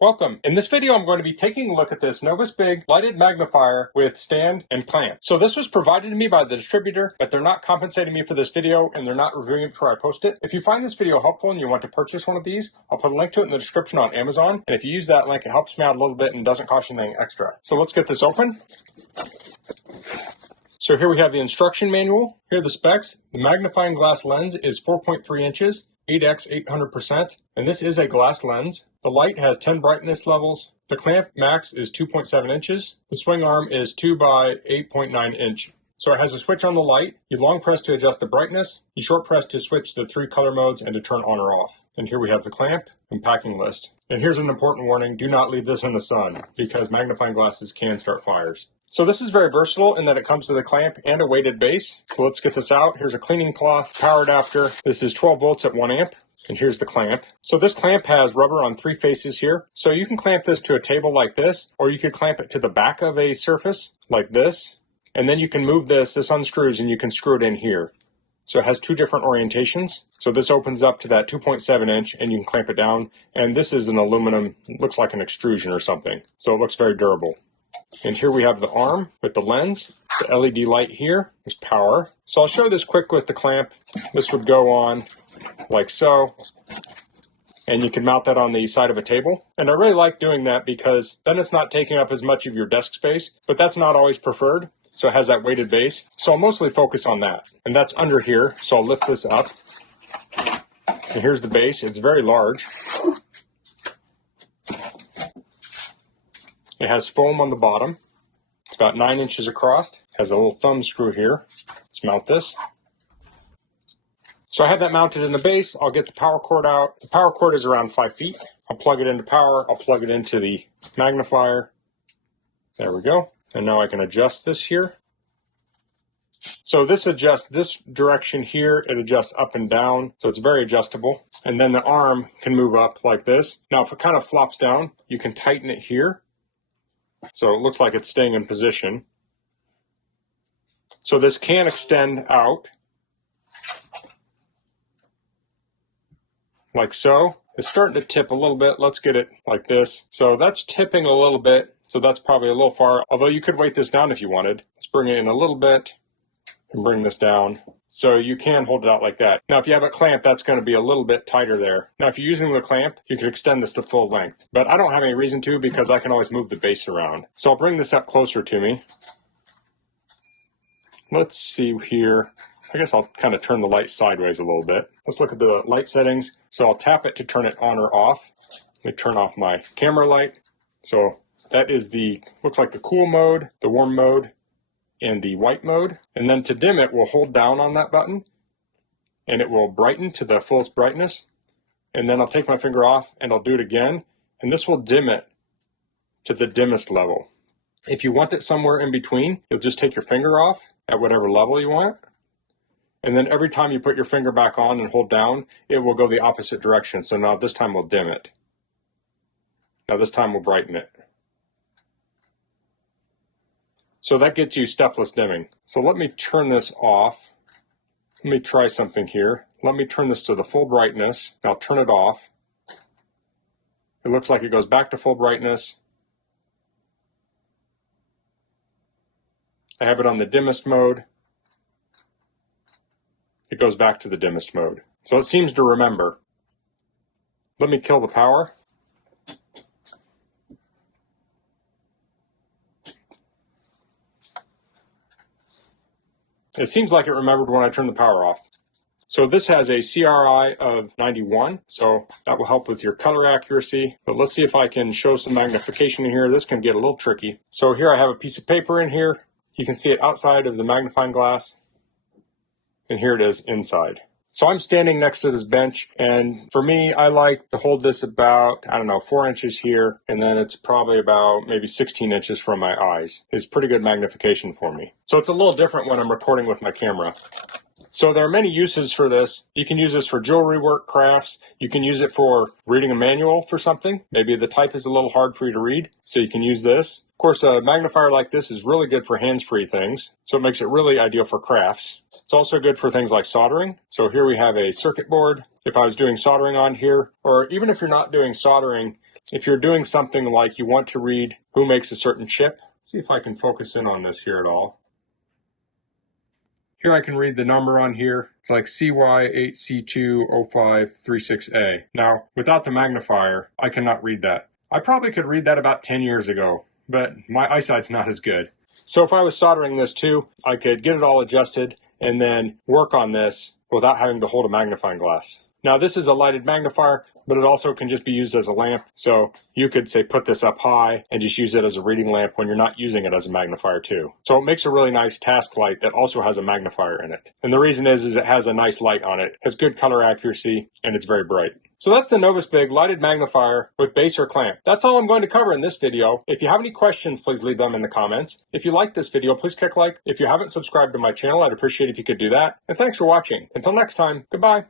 Welcome. In this video, I'm going to be taking a look at this NOEVSBIG lighted magnifier with stand and clamp. So this was provided to me by the distributor, but they're not compensating me for this video and they're not reviewing it before I post it. If you find this video helpful and you want to purchase one of these, I'll put a link to it in the description on Amazon. And if you use that link, it helps me out a little bit and doesn't cost you anything extra. So let's get this open. So here we have the instruction manual. Here are the specs. The magnifying glass lens is 4.3 inches. 8x 800%, and this is a glass lens. The light has 10 brightness levels. The clamp max is 2.7 inches. The swing arm is 2 by 8.9 inch. So it has a switch on the light. You long press to adjust the brightness. You short press to switch the 3 color modes and to turn on or off. And here we have the clamp and packing list. And here's an important warning, do not leave this in the sun because magnifying glasses can start fires. So this is very versatile in that it comes with a clamp and a weighted base. So let's get this out. Here's a cleaning cloth, power adapter. This is 12 volts at 1 amp. And here's the clamp. So this clamp has rubber on 3 faces here. So you can clamp this to a table like this, or you could clamp it to the back of a surface like this. And then you can move this unscrews and you can screw it in here. So it has 2 different orientations. So this opens up to that 2.7 inch and you can clamp it down. And this is an aluminum, looks like an extrusion or something. So it looks very durable. And here we have the arm with the lens, the LED light here, there's power. So I'll show this quick with the clamp. This would go on like so. And you can mount that on the side of a table. And I really like doing that because then it's not taking up as much of your desk space, but that's not always preferred. So it has that weighted base. So I'll mostly focus on that. And that's under here. So I'll lift this up. And here's the base. It's very large. It has foam on the bottom. It's about 9 inches across. It has a little thumb screw here. Let's mount this. So I have that mounted in the base. I'll get the power cord out. The power cord is around 5 feet. I'll plug it into power. I'll plug it into the magnifier. There we go. And now I can adjust this here. So this adjusts this direction here. It adjusts up and down. So it's very adjustable. And then the arm can move up like this. Now if it kind of flops down, you can tighten it here. So it looks like it's staying in position. So this can extend out like so. It's starting to tip a little bit. Let's get it like this. So that's tipping a little bit. So that's probably a little far, although you could weight this down if you wanted. Let's bring it in a little bit and bring this down. So you can hold it out like that. Now, if you have a clamp, that's going to be a little bit tighter there. Now, if you're using the clamp, you could extend this to full length, but I don't have any reason to because I can always move the base around. So I'll bring this up closer to me. Let's see here. I guess I'll kind of turn the light sideways a little bit. Let's look at the light settings. So I'll tap it to turn it on or off. Let me turn off my camera light. So that is looks like the cool mode, the warm mode, and the white mode. And then to dim it, we'll hold down on that button and it will brighten to the fullest brightness. And then I'll take my finger off and I'll do it again. And this will dim it to the dimmest level. If you want it somewhere in between, you'll just take your finger off at whatever level you want. And then every time you put your finger back on and hold down, it will go the opposite direction. So now this time we'll dim it. Now this time we'll brighten it. So that gets you stepless dimming. So let me turn this off. Let me try something here. Let me turn this to the full brightness. I'll turn it off. It looks like it goes back to full brightness. I have it on the dimmest mode. It goes back to the dimmest mode. So it seems to remember. Let me kill the power. It seems like it remembered when I turned the power off. So this has a CRI of 91, so that will help with your color accuracy. But let's see if I can show some magnification in here. This can get a little tricky. So here I have a piece of paper in here. You can see it outside of the magnifying glass. And here it is inside. So I'm standing next to this bench, and for me, I like to hold this about, 4 inches here, and then it's probably about maybe 16 inches from my eyes. It's pretty good magnification for me. So it's a little different when I'm recording with my camera. So there are many uses for this. You can use this for jewelry work, crafts. You can use it for reading a manual for something. Maybe the type is a little hard for you to read, so you can use this. Of course, a magnifier like this is really good for hands-free things, so it makes it really ideal for crafts. It's also good for things like soldering. So here we have a circuit board. If I was doing soldering on here, or even if you're not doing soldering, if you're doing something like you want to read who makes a certain chip, let's see if I can focus in on this here at all. Here I can read the number on here. It's like CY8C20536A. Now, without the magnifier, I cannot read that. I probably could read that about 10 years ago, but my eyesight's not as good. So if I was soldering this too, I could get it all adjusted and then work on this without having to hold a magnifying glass. Now this is a lighted magnifier, but it also can just be used as a lamp. So you could say put this up high and just use it as a reading lamp when you're not using it as a magnifier too. So it makes a really nice task light that also has a magnifier in it. And the reason is it has a nice light on it, has good color accuracy, and it's very bright. So that's the NOEVSBIG lighted magnifier with base or clamp. That's all I'm going to cover in this video. If you have any questions, please leave them in the comments. If you like this video, please click like. If you haven't subscribed to my channel, I'd appreciate if you could do that. And thanks for watching. Until next time, goodbye.